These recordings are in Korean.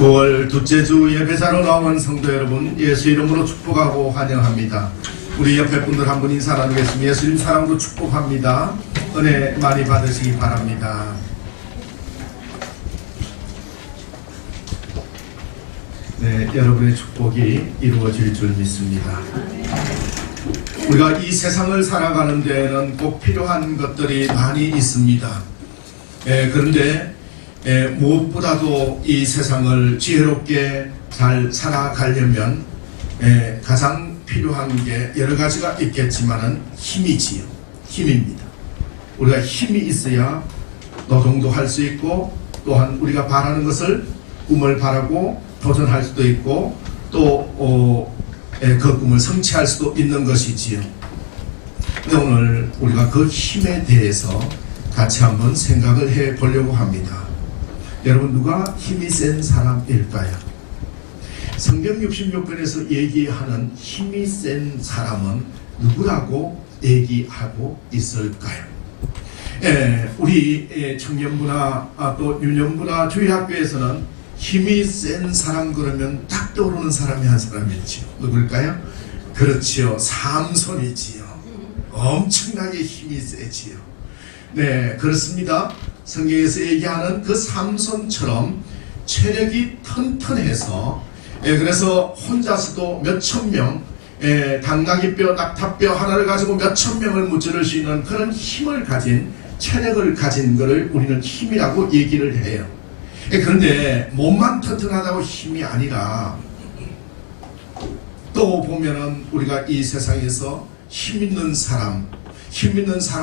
9월 둘째 주 예배자로 나온 성도 여러분, 예수 이름으로 축복하고 환영합니다. 우리 옆에 분들 한 분 인사 나누겠습니다. 예수님 사랑으로 축복합니다. 은혜 많이 받으시기 바랍니다. 네, 여러분의 축복이 이루어질 줄 믿습니다. 우리가 이 세상을 살아가는 데에는 꼭 필요한 것들이 많이 있습니다. 그런데 무엇보다도 이 세상을 지혜롭게 잘 살아가려면 가장 필요한 게 여러 가지가 있겠지만은 힘이지요. 힘입니다. 우리가 힘이 있어야 노동도 할 수 있고, 또한 우리가 바라는 것을 꿈을 바라고 도전할 수도 있고, 또 그 꿈을 성취할 수도 있는 것이지요. 근데 오늘 우리가 그 힘에 대해서 같이 한번 생각을 해 보려고 합니다. 여러분, 누가 힘이 센 사람일까요? 성경 66편에서 얘기하는 힘이 센 사람은 누구라고 얘기하고 있을까요? 우리 청년부나 또 유년부나 주일학교에서는 힘이 센 사람 그러면 딱 떠오르는 사람이 한 사람이지요. 누굴까요? 그렇지요. 삼손이지요. 엄청나게 힘이 세지요. 네, 그렇습니다. 성경에서 얘기하는 그 삼손처럼 체력이 튼튼해서, 그래서 혼자서도 몇천 명, 당나귀뼈, 낙타뼈 하나를 가지고 몇천 명을 무찌를 수 있는 그런 힘을 가진, 체력을 가진 것을 우리는 힘이라고 얘기를 해요. 그런데 몸만 튼튼하다고 힘이 아니라, 또 보면은 우리가 이 세상에서 힘 있는 사람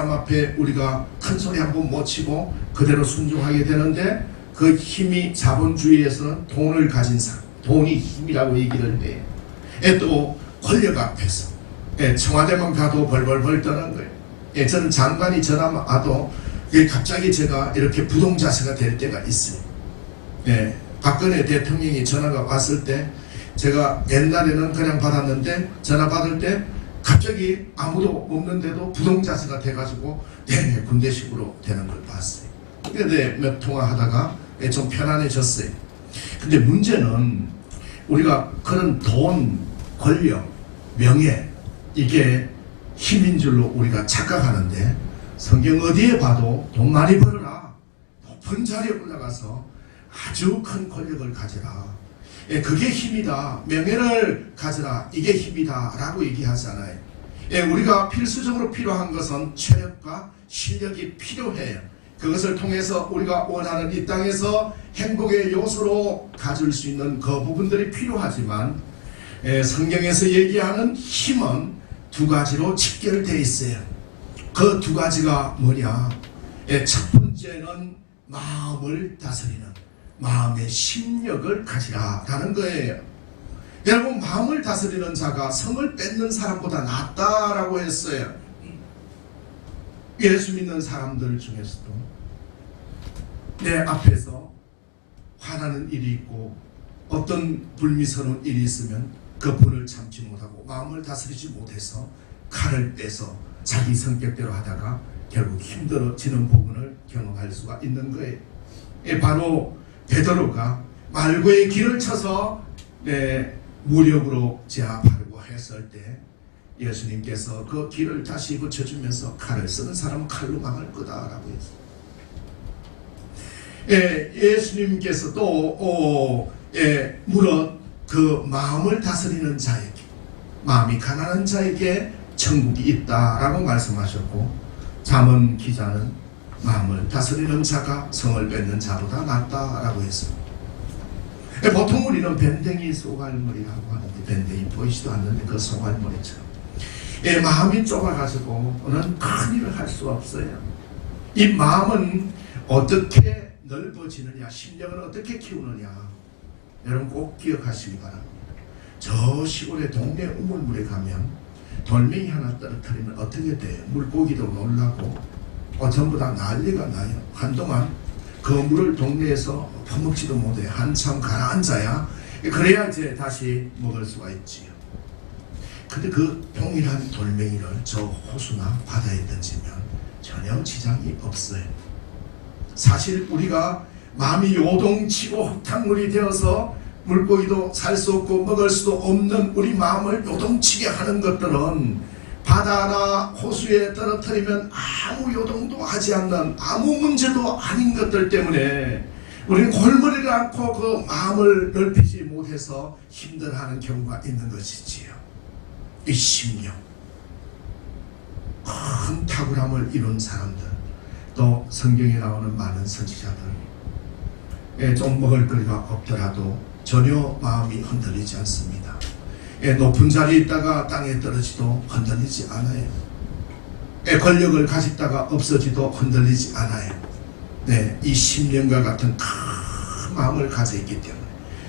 앞에 우리가 큰 소리 한번 못 치고 그대로 순종하게 되는데, 그 힘이 자본주의에서는 돈을 가진 사람, 돈이 힘이라고 얘기를 해요. 또 권력 앞에서 청와대만 가도 벌벌벌 떠는 거예요. 저는 장관이 전화 와도 갑자기 제가 이렇게 부동자세가 될 때가 있어요. 박근혜 대통령이 전화가 왔을 때 제가 옛날에는 그냥 받았는데, 전화 받을 때 갑자기 아무도 없는데도 부동자세가 돼가지고 군대식으로 되는 걸 봤어요. 근데 몇 통화 하다가 좀 편안해졌어요. 근데 문제는 우리가 그런 돈, 권력, 명예, 이게 힘인 줄로 우리가 착각하는데, 성경 어디에 봐도 돈 많이 벌어라, 높은 자리에 올라가서 아주 큰 권력을 가져라, 그게 힘이다, 명예를 가져라, 이게 힘이다 라고 얘기하잖아요. 우리가 필수적으로 필요한 것은 체력과 실력이 필요해요. 그것을 통해서 우리가 원하는 이 땅에서 행복의 요소로 가질 수 있는 그 부분들이 필요하지만, 성경에서 얘기하는 힘은 두 가지로 직결되어 있어요. 그 두 가지가 뭐냐? 첫 번째는 마음을 다스리는, 마음의 심력을 가지라 라는 거예요. 여러분, 마음을 다스리는 자가 성을 뺏는 사람보다 낫다라고 했어요. 예수 믿는 사람들 중에서도 내 앞에서 화나는 일이 있고 어떤 불미스러운 일이 있으면 그 분을 참지 못하고 마음을 다스리지 못해서 칼을 빼서 자기 성격대로 하다가 결국 힘들어지는 부분을 경험할 수가 있는 거예요. 바로 베드로가 말고의 길을 쳐서 무력으로 제압하려고 했을 때 예수님께서 그 길을 다시 붙여주면서 칼을 쓰는 사람은 칼로 망할 거다라고 했어요. 예수님께서 또 물어 그 마음을 다스리는 자에게, 마음이 가난한 자에게 천국이 있다라고 말씀하셨고, 잠언 기자는 마음을 다스리는 자가 성을 뺏는 자보다 낫다라고 했습니다. 보통 우리는 밴댕이 쏘갈머리라고 하는데, 밴댕이 보이지도 않는데 그 쏘갈머리처럼 마음이 좁아가지고는 큰 일을 할 수 없어요. 이 마음은 어떻게 넓어지느냐, 심령은 어떻게 키우느냐, 여러분 꼭 기억하시기 바랍니다. 저 시골의 동네 우물물에 가면 돌멩이 하나 떨어뜨리면 어떻게 돼요? 물고기도 놀라고 전부 다 난리가 나요. 한동안 그 물을 동네에서 퍼먹지도 못해 한참 가라앉아야, 그래야 이제 다시 먹을 수가 있지요. 근데 그 동일한 돌멩이를 저 호수나 바다에 던지면 전혀 지장이 없어요. 사실 우리가 마음이 요동치고 흙탕물이 되어서 물고기도 살 수 없고 먹을 수도 없는 우리 마음을 요동치게 하는 것들은 바다나 호수에 떨어뜨리면 아무 요동도 하지 않는 아무 문제도 아닌 것들 때문에 우리는 골머리를 앓고 그 마음을 넓히지 못해서 힘들어하는 경우가 있는 것이지요. 이 심령, 큰 탁월함을 이룬 사람들, 또 성경에 나오는 많은 선지자들, 좀 먹을거리가 없더라도 전혀 마음이 흔들리지 않습니다. 높은 자리에 있다가 땅에 떨어지도 흔들리지 않아요. 권력을 가졌다가 없어지도 흔들리지 않아요. 이 심령과 같은 큰 마음을 가져 있기 때문에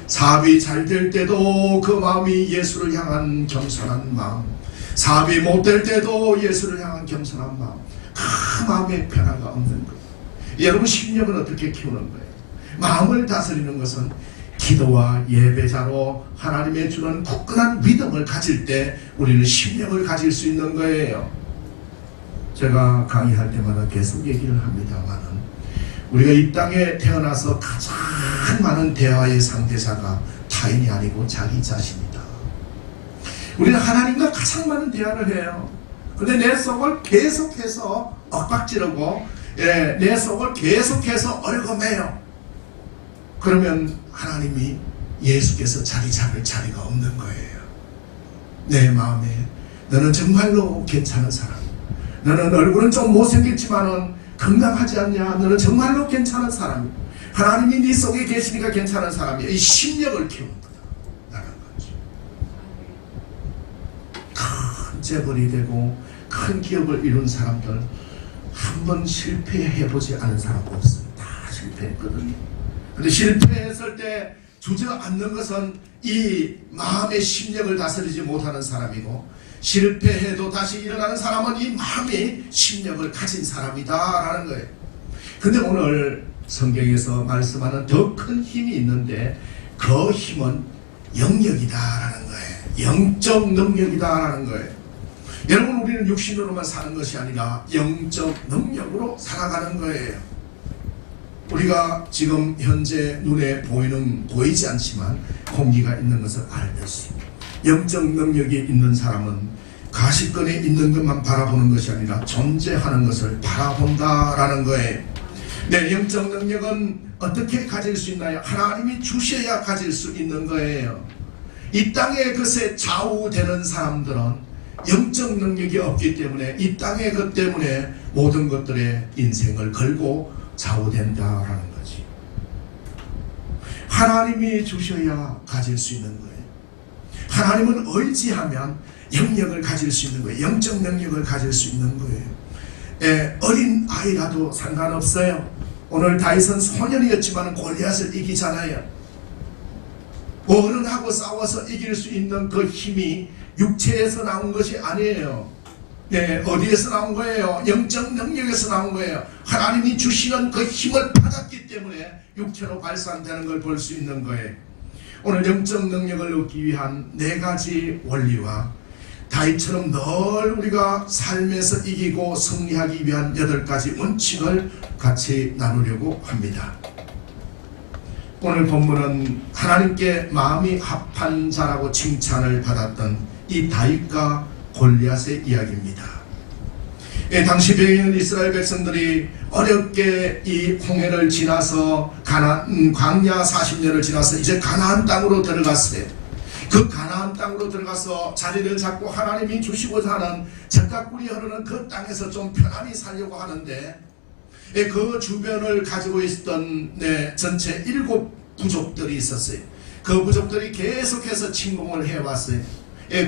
사업이 잘 될 때도 그 마음이 예수를 향한 겸손한 마음, 사업이 못 될 때도 예수를 향한 겸손한 마음, 그 마음에 변화가 없는 거예요. 여러분 심령은 어떻게 키우는 거예요? 마음을 다스리는 것은 기도와 예배자로 하나님의 주는 굳건한 믿음을 가질 때 우리는 심령을 가질 수 있는 거예요. 제가 강의할 때마다 계속 얘기를 합니다만 우리가 이 땅에 태어나서 가장 많은 대화의 상대자가 타인이 아니고 자기 자신이다. 우리는 하나님과 가장 많은 대화를 해요. 근데 내 속을 계속해서 엇박지르고 내 속을 계속해서 얽어매요. 그러면 하나님이 예수께서 자리 잡을 자리가 없는 거예요. 내 마음에 너는 정말로 괜찮은 사람, 너는 얼굴은 좀 못생겼지만은 건강하지 않냐, 너는 정말로 괜찮은 사람이야, 하나님이 네 속에 계시니까 괜찮은 사람이야. 이 심령을 키우는 거다 라는 거죠. 큰 재벌이 되고 큰 기업을 이룬 사람들 한 번 실패해보지 않은 사람 없습니다. 다 실패했거든요. 근데 실패했을 때 주저앉는 것은 이 마음의 심령을 다스리지 못하는 사람이고, 실패해도 다시 일어나는 사람은 이 마음의 심령을 가진 사람이다 라는 거예요. 근데 오늘 성경에서 말씀하는 더 큰 힘이 있는데 그 힘은 영역이다 라는 거예요. 영적 능력이다 라는 거예요. 여러분, 우리는 육신으로만 사는 것이 아니라 영적 능력으로 살아가는 거예요. 우리가 지금 현재 눈에 보이지 않지만 공기가 있는 것을 알듯이 영적 능력이 있는 사람은 가시권에 있는 것만 바라보는 것이 아니라 존재하는 것을 바라본다라는 거예요. 네, 영적 능력은 어떻게 가질 수 있나요? 하나님이 주셔야 가질 수 있는 거예요. 이 땅의 것에 좌우되는 사람들은 영적 능력이 없기 때문에 이 땅의 것 때문에 모든 것들의 인생을 걸고 좌우된다라는 거지. 하나님이 주셔야 가질 수 있는 거예요. 하나님은 의지하면 영역을 가질 수 있는 거예요. 영적 능력을 가질 수 있는 거예요. 어린 아이라도 상관없어요. 오늘 다윗은 소년이었지만 골리앗을 이기잖아요. 어른하고 싸워서 이길 수 있는 그 힘이 육체에서 나온 것이 아니에요. 어디에서 나온 거예요? 영적 능력에서 나온 거예요. 하나님이 주시는 그 힘을 받았기 때문에 육체로 발산되는 걸 볼 수 있는 거예요. 오늘 영적 능력을 얻기 위한 4가지 원리와 다윗처럼 늘 우리가 삶에서 이기고 승리하기 위한 8가지 원칙을 같이 나누려고 합니다. 오늘 본문은 하나님께 마음이 합한 자라고 칭찬을 받았던 이 다윗과 골리앗의 이야기입니다. 당시 배경은 이스라엘 백성들이 어렵게 이 홍해를 지나서 광야 40년을 지나서 이제 가나안 땅으로 들어갔어요. 그 가나안 땅으로 들어가서 자리를 잡고 하나님이 주시고자 하는 젖가꿀이 흐르는 그 땅에서 좀 편안히 살려고 하는데, 그 주변을 가지고 있었던 전체 7 부족들이 있었어요. 그 부족들이 계속해서 침공을 해왔어요.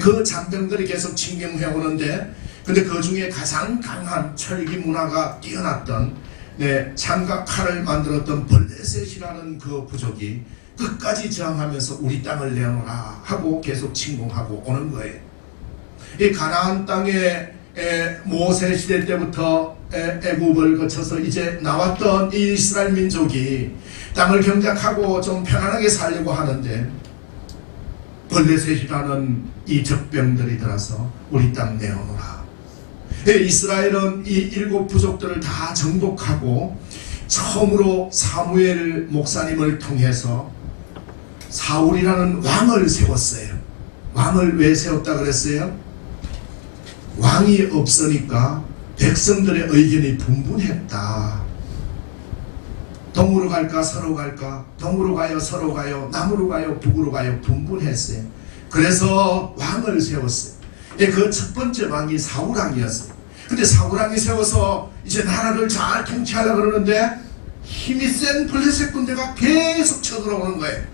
그 잔병들이 계속 침공해 오는데, 근데 그 중에 가장 강한 철기 문화가 뛰어났던 창과 칼을 만들었던 블레셋이라는 그 부족이 끝까지 저항하면서 우리 땅을 내놓으라 하고 계속 침공하고 오는 거예요. 이 가나안 땅에 모세 시대 때부터 애굽을 거쳐서 이제 나왔던 이 이스라엘 민족이 땅을 경작하고 좀 편안하게 살려고 하는데, 블레셋이라는 이 적병들이 들어서 우리 땅 내어놓으라. 이스라엘은 이 7 부족들을 다 정복하고 처음으로 사무엘 목사님을 통해서 사울이라는 왕을 세웠어요. 왕을 왜 세웠다 그랬어요? 왕이 없으니까 백성들의 의견이 분분했다. 동으로 갈까 서로 갈까, 동으로 가요 서로 가요, 남으로 가요 북으로 가요, 분분했어요. 그래서 왕을 세웠어요. 그 첫 번째 왕이 사울왕이었어요. 근데 사울왕이 세워서 이제 나라를 잘 통치하려고 그러는데 힘이 센 블레셋 군대가 계속 쳐들어오는 거예요.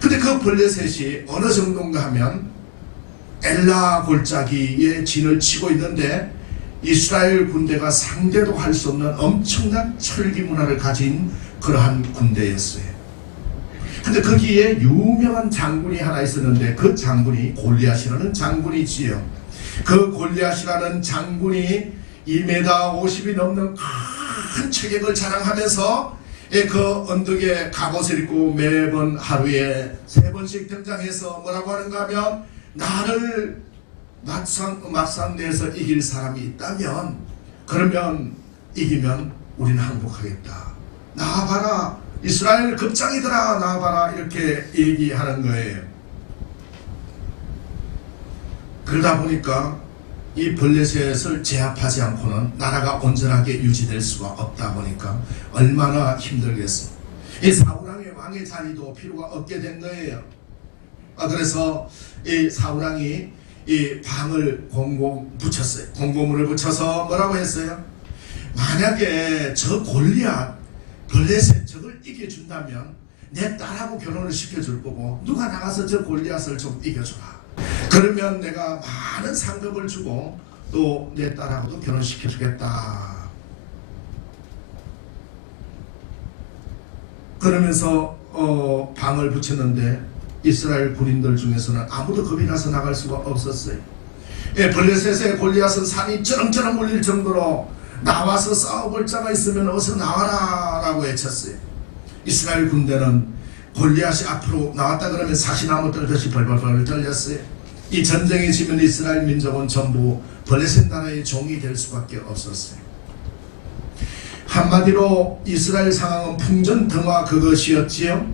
근데 그 블레셋이 어느 정도인가 하면 엘라 골짜기에 진을 치고 있는데 이스라엘 군대가 상대도 할 수 없는 엄청난 철기 문화를 가진 그러한 군대였어요. 근데 거기에 유명한 장군이 하나 있었는데 그 장군이 골리앗이라는 장군이지요. 그 골리앗이라는 장군이 2m 50이 넘는 큰 체격을 자랑하면서 그 언덕에 갑옷을 입고 매번 하루에 3번씩 등장해서 뭐라고 하는가 하면 나를 맞상대해서 이길 사람이 있다면 그러면 이기면 우리는 행복하겠다. 나와봐라 이스라엘 급장이더라 나와봐라 이렇게 얘기하는 거예요. 그러다 보니까 이 블레셋을 제압하지 않고는 나라가 온전하게 유지될 수가 없다 보니까 얼마나 힘들겠어요. 이 사울왕의 왕의 자리도 필요가 없게 된 거예요. 그래서 이 사울왕이 이 방을 붙였어요. 공고문을 붙여서 뭐라고 했어요? 만약에 저 골리앗 블레셋 저걸 이겨준다면 내 딸하고 결혼을 시켜줄 거고 누가 나가서 저 골리앗을 좀 이겨줘라. 그러면 내가 많은 상급을 주고 또 내 딸하고도 결혼시켜주겠다. 그러면서 방을 붙였는데 이스라엘 군인들 중에서는 아무도 겁이 나서 나갈 수가 없었어요. 블레셋의 골리앗은 산이 쩌렁쩌렁 울릴 정도로 나와서 싸워볼 자가 있으면 어서 나와라 라고 외쳤어요. 이스라엘 군대는 골리앗이 앞으로 나왔다 그러면 사시나무 떨듯이 벌벌벌 떨렸어요. 이 전쟁이 지면 이스라엘 민족은 전부 블레셋 나라의 종이 될 수밖에 없었어요. 한마디로 이스라엘 상황은 풍전등화 그것이었지요.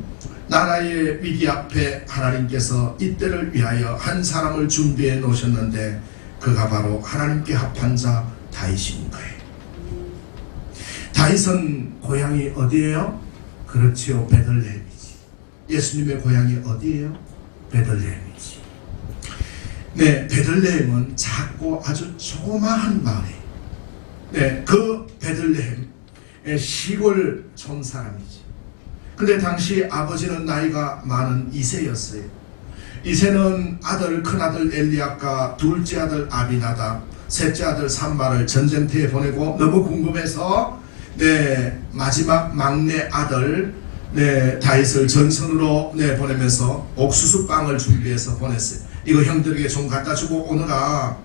나라의 위기 앞에 하나님께서 이때를 위하여 한 사람을 준비해 놓으셨는데 그가 바로 하나님께 합한 자 다윗인 거예요. 다윗은 고향이 어디예요? 그렇지요, 베들레헴이지. 예수님의 고향이 어디예요? 베들레헴이지. 네, 베들레헴은 작고 아주 조그마한 마을이에요. 네, 그 베들레헴의 시골 촌 사람이지. 근데 당시 아버지는 나이가 많은 이새였어요. 이새는 큰아들 엘리압과 둘째 아들 아비나답, 셋째 아들 삼마를 전쟁터에 보내고 너무 궁금해서 마지막 막내 아들 다윗을 전선으로 보내면서 옥수수빵을 준비해서 보냈어요. 이거 형들에게 좀 갖다 주고 오너라.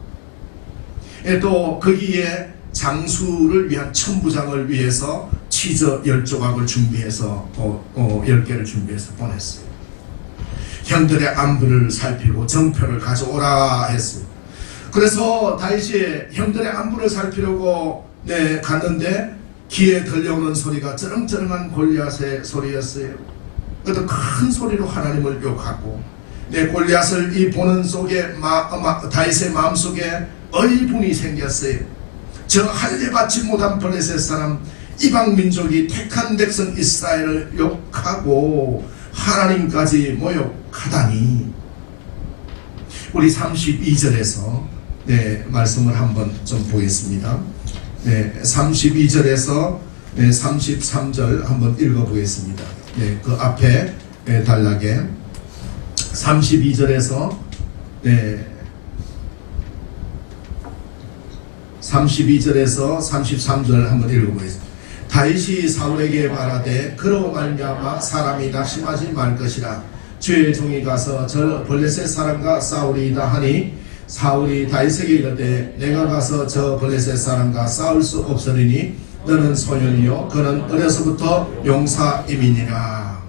또 거기에 장수를 위한 천부장을 위해서 치즈 10조각을 준비해서 10개를 준비해서 보냈어요. 형들의 안부를 살피고 정표를 가져오라 했어요. 그래서 다윗이 형들의 안부를 살피려고 갔는데 귀에 들려오는 소리가 쩌렁쩌렁한 골리앗의 소리였어요. 그래도 큰 소리로 하나님을 욕하고 골리앗을 이 보는 속에 다윗의 마음속에 의분이 생겼어요. 저 할례받지 못한 블레셋 사람 이방 민족이 택한 백성 이스라엘을 욕하고 하나님까지 모욕하다니. 우리 32절에서 말씀을 한번 좀 보겠습니다. 32절에서 33절 한번 읽어보겠습니다. 그 앞에 단락에 32절에서 32절에서 33절 한번 읽어보겠습니다. 다윗이 사울에게 말하되 그로 말미암아 사람이 낙심하지 말 것이라. 주의 종이 가서 저 블레셋 사람과 싸우리이다 하니 사울이 다윗에게 이르되 내가 가서 저 블레셋 사람과 싸울 수 없으리니 너는 소년이요 그는 어려서부터 용사임이니라.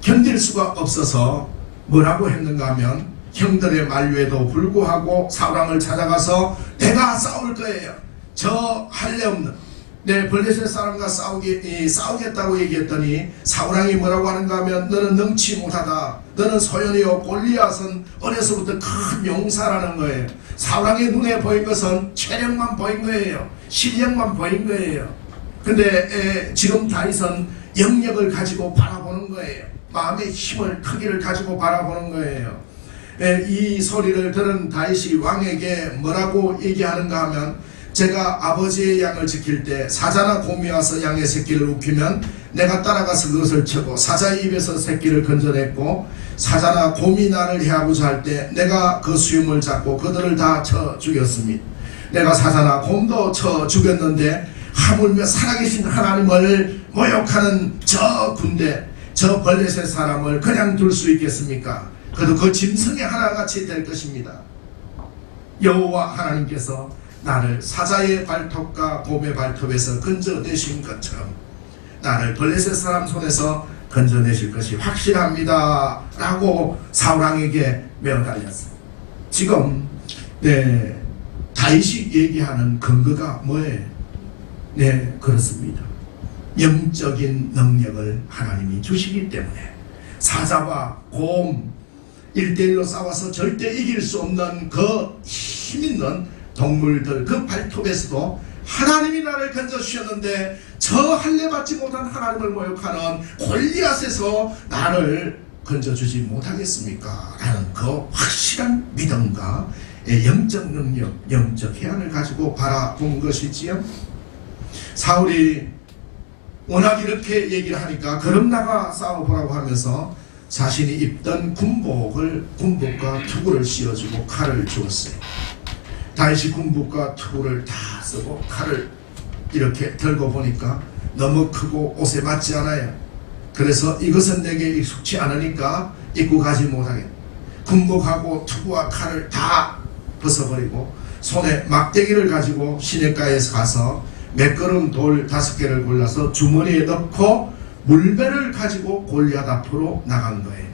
견딜 수가 없어서 뭐라고 했는가 하면 형들의 만류에도 불구하고 사울왕을 찾아가서 내가 싸울 거예요. 저 할례 없는 블레셋 사람과 싸우겠다고 얘기했더니 사울왕이 뭐라고 하는가 하면 너는 능치 못하다. 너는 소연이요 골리앗은 어려서부터 큰 용사라는 거예요. 사울왕의 눈에 보인 것은 체력만 보인 거예요. 실력만 보인 거예요. 근데 지금 다윗은 영역을 가지고 바라보는 거예요. 마음의 힘을 크기를 가지고 바라보는 거예요. 이 소리를 들은 다윗이 왕에게 뭐라고 얘기하는가 하면 제가 아버지의 양을 지킬 때 사자나 곰이 와서 양의 새끼를 웃기면 내가 따라가서 그것을 쳐고 사자의 입에서 새끼를 건져냈고 사자나 곰이 나를 해하고자 할 때 내가 그 수염을 잡고 그들을 다 쳐 죽였습니다. 내가 사자나 곰도 쳐 죽였는데 하물며 살아계신 하나님을 모욕하는 저 군대 저 블레셋 사람을 그냥 둘 수 있겠습니까? 그래도 그 짐승의 하나같이 될 것입니다. 여호와 하나님께서 나를 사자의 발톱과 곰의 발톱에서 건져내신 것처럼 나를 블레셋 사람 손에서 건져내실 것이 확실합니다 라고 사울왕에게 메어달렸어요. 지금 다윗이 얘기하는 근거가 뭐예요? 그렇습니다. 영적인 능력을 하나님이 주시기 때문에 사자와 곰 1대1로 싸워서 절대 이길 수 없는 그 힘있는 동물들 그 발톱에서도 하나님이 나를 건져주셨는데 저 할례받지 못한 하나님을 모욕하는 골리앗에서 나를 건져주지 못하겠습니까? 라는 그 확실한 믿음과 영적 능력, 영적 해안을 가지고 바라본 것이지요. 사울이 워낙 이렇게 얘기를 하니까 그럼 나가 싸워보라고 하면서 자신이 입던 군복과 투구를 씌워주고 칼을 주었어요. 다윗이 군복과 투구를 다 쓰고 칼을 이렇게 들고 보니까 너무 크고 옷에 맞지 않아요. 그래서 이것은 내게 익숙치 않으니까 입고 가지 못하겠다. 군복하고 투구와 칼을 다 벗어버리고 손에 막대기를 가지고 시냇가에서 가서 매끄러운 돌 5개를 골라서 주머니에 넣고 물배를 가지고 골리앗 앞으로 나간 거예요.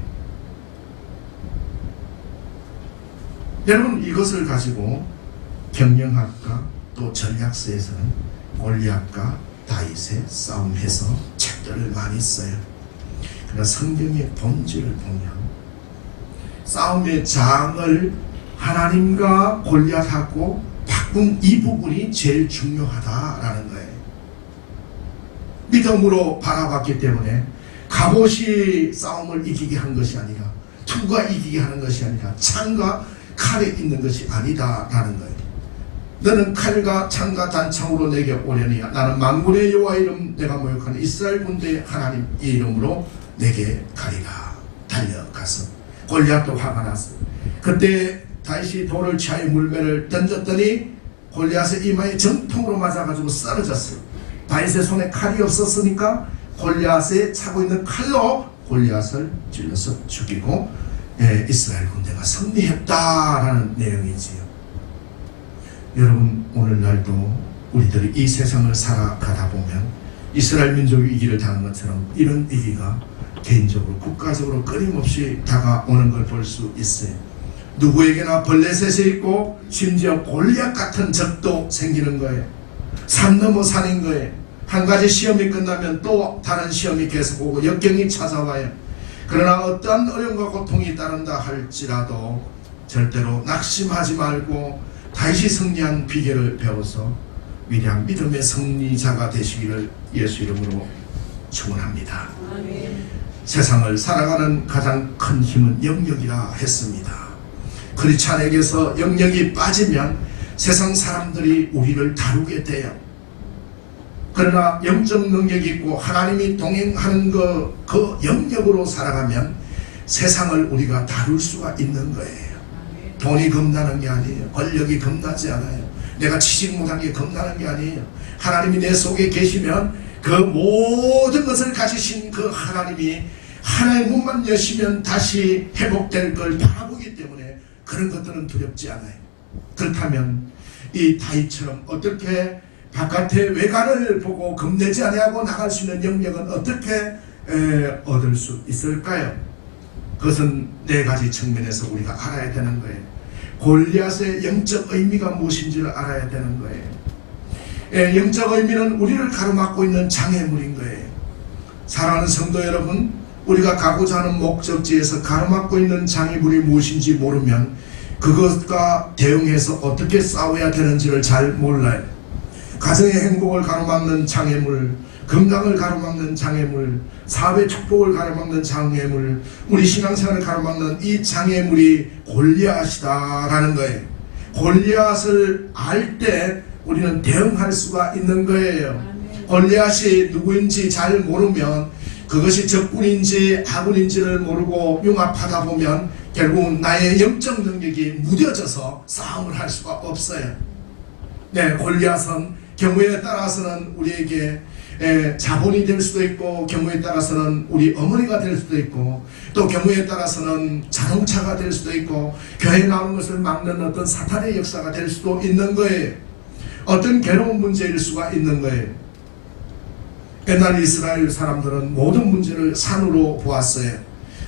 여러분 이것을 가지고 경영학과 또 전략서에서는 골리앗과 다윗의 싸움해서 책들을 많이 써요. 그러나 성경의 본질을 보면 싸움의 장을 하나님과 골리앗하고 바꾼 이 부분이 제일 중요하다라는 거예요. 믿음으로 바라봤기 때문에 갑옷이 싸움을 이기게 한 것이 아니라 투가 이기게 하는 것이 아니라 창과 칼에 있는 것이 아니다라는 거예요. 너는 칼과 창과 단창으로 내게 오려니 나는 만군의 여호와 이름 내가 모욕하는 이스라엘 군대의 하나님 이 이름으로 내게 가리라. 달려가서 골리앗도 화가 났어요. 그때 다윗이 돌을 취하여 물배를 던졌더니 골리앗의 이마에 정통으로 맞아가지고 쓰러졌어요. 다윗의 손에 칼이 없었으니까 골리앗에 차고 있는 칼로 골리앗을 찔러서 죽이고 이스라엘 군대가 승리했다라는 내용이지요. 여러분 오늘날도 우리들이 이 세상을 살아가다 보면 이스라엘 민족이 위기를 당한 것처럼 이런 위기가 개인적으로 국가적으로 끊임없이 다가오는 걸 볼 수 있어요. 누구에게나 블레셋에 있고 심지어 골리앗 같은 적도 생기는 거예요. 산 넘어 산인 거예요. 한 가지 시험이 끝나면 또 다른 시험이 계속 오고 역경이 찾아와요. 그러나 어떠한 어려움과 고통이 따른다 할지라도 절대로 낙심하지 말고 다윗이 승리한 비결을 배워서 위대한 믿음의 승리자가 되시기를 예수 이름으로 축원합니다. 세상을 살아가는 가장 큰 힘은 영역이라 했습니다. 크리스찬에게서 영역이 빠지면 세상 사람들이 우리를 다루게 돼요. 그러나 영적 능력이 있고 하나님이 동행하는 그 영역으로 살아가면 세상을 우리가 다룰 수가 있는 거예요. 돈이 겁나는 게 아니에요. 권력이 겁나지 않아요. 내가 취직 못한 게 겁나는 게 아니에요. 하나님이 내 속에 계시면 그 모든 것을 가지신 그 하나님이 하나의 문만 여시면 다시 회복될 걸 바라보기 때문에 그런 것들은 두렵지 않아요. 그렇다면 이 다윗처럼 어떻게 바깥의 외관을 보고 겁내지 아니하고 나갈 수 있는 영역은 어떻게 얻을 수 있을까요? 그것은 4가지 측면에서 우리가 알아야 되는 거예요. 골리앗의 영적 의미가 무엇인지를 알아야 되는 거예요. 영적 의미는 우리를 가로막고 있는 장애물인 거예요. 사랑하는 성도 여러분, 우리가 가고자 하는 목적지에서 가로막고 있는 장애물이 무엇인지 모르면 그것과 대응해서 어떻게 싸워야 되는지를 잘 몰라요. 가정의 행복을 가로막는 장애물, 건강을 가로막는 장애물, 사회 축복을 가로막는 장애물, 우리 신앙생활을 가로막는 이 장애물이 골리앗이다라는 거예요. 골리앗을 알 때 우리는 대응할 수가 있는 거예요. 골리앗이 누구인지 잘 모르면, 그것이 적군인지 아군인지를 모르고 융합하다 보면 결국은 나의 영적 능력이 무뎌져서 싸움을 할 수가 없어요. 네, 골리앗은 경우에 따라서는 우리에게 자본이 될 수도 있고, 경우에 따라서는 우리 어머니가 될 수도 있고, 또 경우에 따라서는 자동차가 될 수도 있고, 교회에 나오는 것을 막는 어떤 사탄의 역사가 될 수도 있는 거예요. 어떤 괴로운 문제일 수가 있는 거예요. 옛날 이스라엘 사람들은 모든 문제를 산으로 보았어요.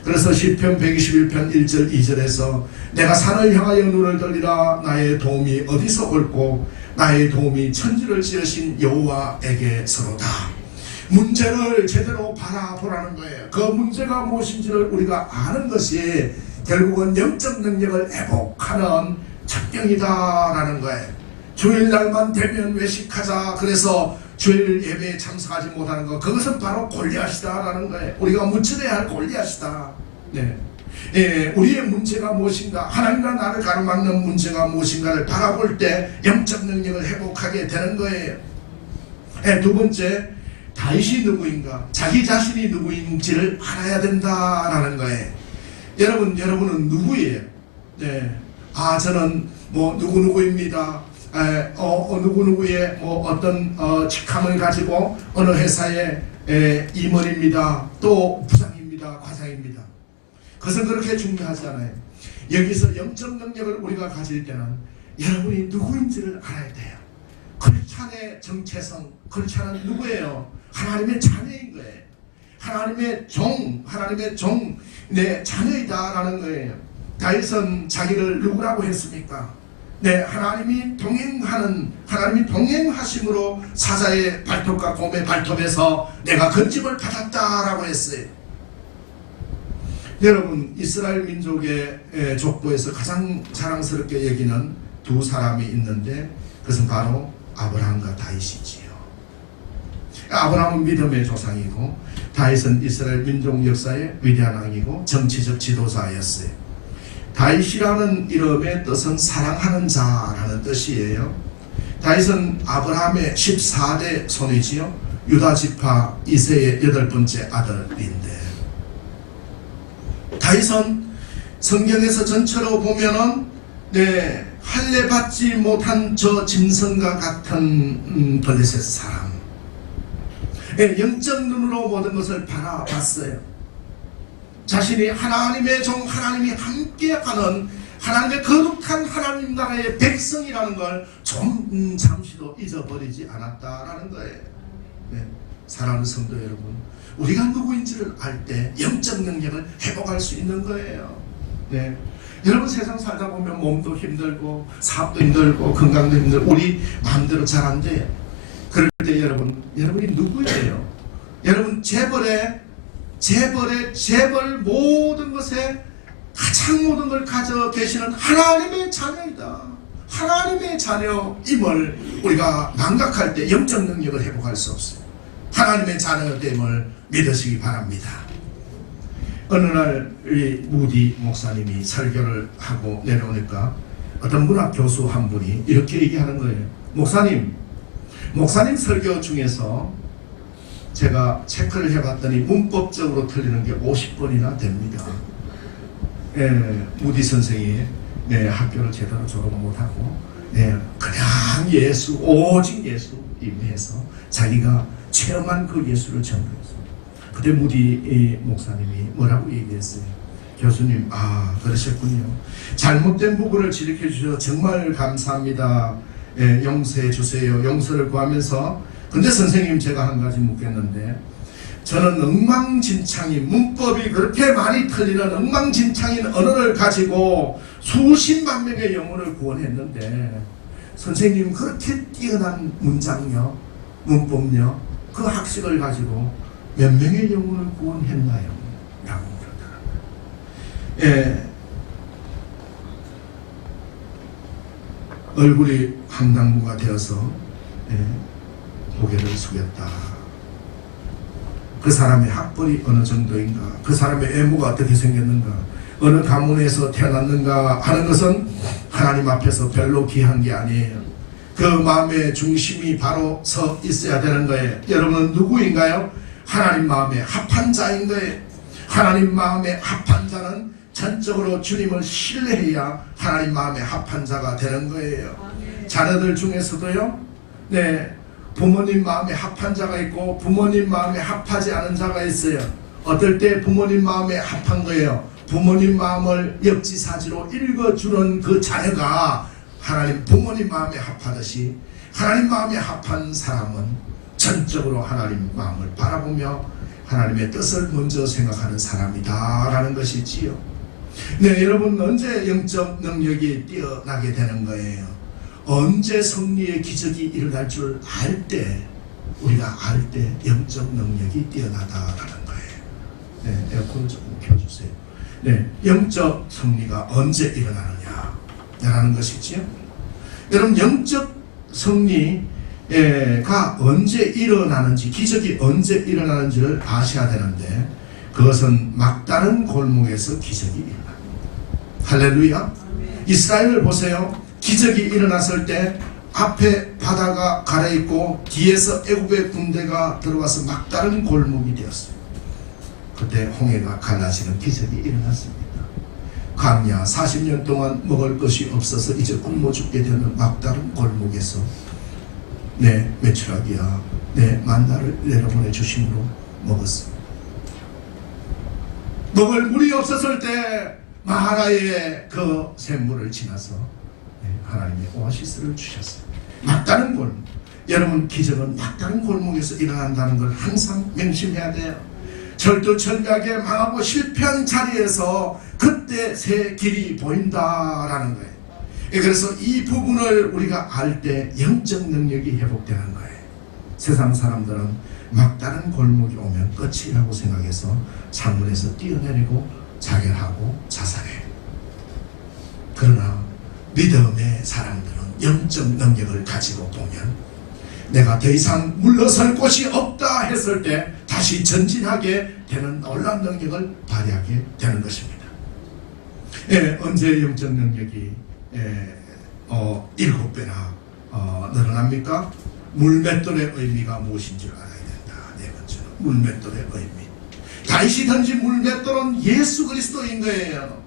그래서 시편 121편 1절 2절에서 내가 산을 향하여 눈을 들리라, 나의 도움이 어디서 올고 나의 도움이 천지를 지으신 여호와에게서로다. 문제를 제대로 바라보라는 거예요. 그 문제가 무엇인지를 우리가 아는 것이 결국은 영적 능력을 회복하는 작경이다라는 거예요. 주일날만 되면 외식하자, 그래서 주일 예배에 참석하지 못하는 것, 그것은 바로 골리앗이다라는 거예요. 우리가 무찌려야 할 골리앗이다. 네. 우리의 문제가 무엇인가, 하나님과 나를 가로막는 문제가 무엇인가를 바라볼 때 영적 능력을 회복하게 되는 거예요. 두 번째, 다윗이 누구인가, 자기 자신이 누구인지를 알아야 된다라는 거예요. 여러분은 누구예요? 네. 저는 뭐 누구누구입니다. 누구누구의 뭐 어떤 직함을 가지고 어느 회사의 임원입니다. 또 부장입니다. 과장입니다. 그것은 그렇게 중요하지 않아요. 여기서 영적 능력을 우리가 가질 때는 여러분이 누구인지를 알아야 돼요. 크리스찬의 정체성, 크리스찬은 누구예요? 하나님의 자녀인 거예요. 하나님의 종, 내 자녀이다라는 거예요. 다윗은 자기를 누구라고 했습니까? 네, 하나님이 동행하심으로 사자의 발톱과 곰의 발톱에서 내가 건짐을 받았다라고 했어요. 여러분, 이스라엘 민족의 족보에서 가장 자랑스럽게 여기는 두 사람이 있는데, 그것은 바로 아브라함과 다윗이지요. 아브라함은 믿음의 조상이고, 다윗은 이스라엘 민족 역사의 위대한 왕이고 정치적 지도자였어요. 다윗이라는 이름의 뜻은 사랑하는 자라는 뜻이에요. 다윗은 아브라함의 14대 손이지요. 유다 지파 이새의 8번째 아들인데, 다윗은 성경에서 전체로 보면은 할례 받지 못한 저 짐승과 같은 블레셋 사람, 영적 눈으로 모든 것을 바라봤어요. 자신이 하나님의 종, 하나님이 함께하는 하나님의 거룩한 하나님 나라의 백성이라는 걸 좀 잠시도 잊어버리지 않았다라는 거예요. 네. 사랑하는 성도 여러분, 우리가 누구인지를 알 때 영적 능력을 회복할 수 있는 거예요. 네. 여러분, 세상 살다 보면 몸도 힘들고 사업도 힘들고 건강도 힘들고 우리 마음대로 잘 안 돼요. 그럴 때 여러분이 누구예요? 여러분, 재벌의 모든 것에 가장 모든 걸 가져 계시는 하나님의 자녀이다. 하나님의 자녀임을 우리가 망각할 때 영적 능력을 회복할 수 없어요. 하나님의 자녀됨을 믿으시기 바랍니다. 어느 날 이 무디 목사님이 설교를 하고 내려오니까 어떤 문학 교수 한 분이 이렇게 얘기하는 거예요. 목사님 설교 중에서 제가 체크를 해봤더니 문법적으로 틀리는 게 50번이나 됩니다. 무디 선생이 학교를 제대로 졸업 못하고 그냥 예수, 오직 예수 임해서 자기가 체험한 그 예수를 전도했어요. 그때 무디 목사님이 뭐라고 얘기했어요? 교수님, 그러셨군요. 잘못된 부분을 지적해 주셔서 정말 감사합니다. 용서해 주세요. 용서를 구하면서, 근데 선생님, 제가 한 가지 묻겠는데, 저는 엉망진창인, 문법이 그렇게 많이 틀리는 엉망진창인 언어를 가지고 수십만 명의 영혼을 구원했는데 선생님 그렇게 뛰어난 문장력, 문법력, 그 학식을 가지고 몇 명의 영혼을 구원했나요? 라고 그러더라고요. 예, 얼굴이 황당무가 되어서 고개를 숙였다. 그 사람의 학벌이 어느 정도인가, 그 사람의 외모가 어떻게 생겼는가, 어느 가문에서 태어났는가 하는 것은 하나님 앞에서 별로 귀한 게 아니에요. 그 마음의 중심이 바로 서 있어야 되는 거예요. 여러분은 누구인가요? 하나님 마음에 합한 자인 거예요. 하나님 마음에 합한 자는 전적으로 주님을 신뢰해야 하나님 마음에 합한 자가 되는 거예요. 자녀들 중에서도요, 부모님 마음에 합한 자가 있고 부모님 마음에 합하지 않은 자가 있어요. 어떨 때 부모님 마음에 합한 거예요. 부모님 마음을 역지사지로 읽어주는 그 자녀가 하나님 부모님 마음에 합하듯이 하나님 마음에 합한 사람은 전적으로 하나님 마음을 바라보며 하나님의 뜻을 먼저 생각하는 사람이다 라는 것이지요. 여러분, 언제 영적 능력이 뛰어나게 되는 거예요? 언제 승리의 기적이 일어날 줄 알 때, 우리가 알 때 영적 능력이 뛰어나다라는 거예요. 에어컨을 조금 켜주세요. 영적 승리가 언제 일어나느냐 라는 것이지요. 여러분, 영적 승리가 언제 일어나는지, 기적이 언제 일어나는지를 아셔야 되는데, 그것은 막다른 골목에서 기적이 일어납니다. 할렐루야. 이스라엘을 보세요. 기적이 일어났을 때 앞에 바다가 가려있고 뒤에서 애굽의 군대가 들어와서 막다른 골목이 되었어요. 그때 홍해가 갈라지는 기적이 일어났습니다. 광야 40년 동안 먹을 것이 없어서 이제 굶어 죽게 되는 막다른 골목에서 메추라기야 만나를 내려보내 주심으로 먹었습니다. 먹을 물이 없었을 때 마하라의 그 샘물을 지나서 하나님의 오아시스를 주셨어요. 막다른 골목. 여러분, 기적은 막다른 골목에서 일어난다는 걸 항상 명심해야 돼요. 절도절벽에 망하고 실패한 자리에서 그때 새 길이 보인다라는 거예요. 그래서 이 부분을 우리가 알 때 영적 능력이 회복되는 거예요. 세상 사람들은 막다른 골목이 오면 끝이라고 생각해서 창문에서 뛰어내리고 자결하고 자살해요. 그러나 믿음의 사람들은 영적 능력을 가지고 보면 내가 더 이상 물러설 곳이 없다 했을 때 다시 전진하게 되는 놀라운 능력을 발휘하게 되는 것입니다. 언제 영적 능력이 7배나 늘어납니까? 물맷돌의 의미가 무엇인 줄 알아야 된다. 네 번째로 물맷돌의 의미. 다윗이 던진 물맷돌은 예수 그리스도인 거예요.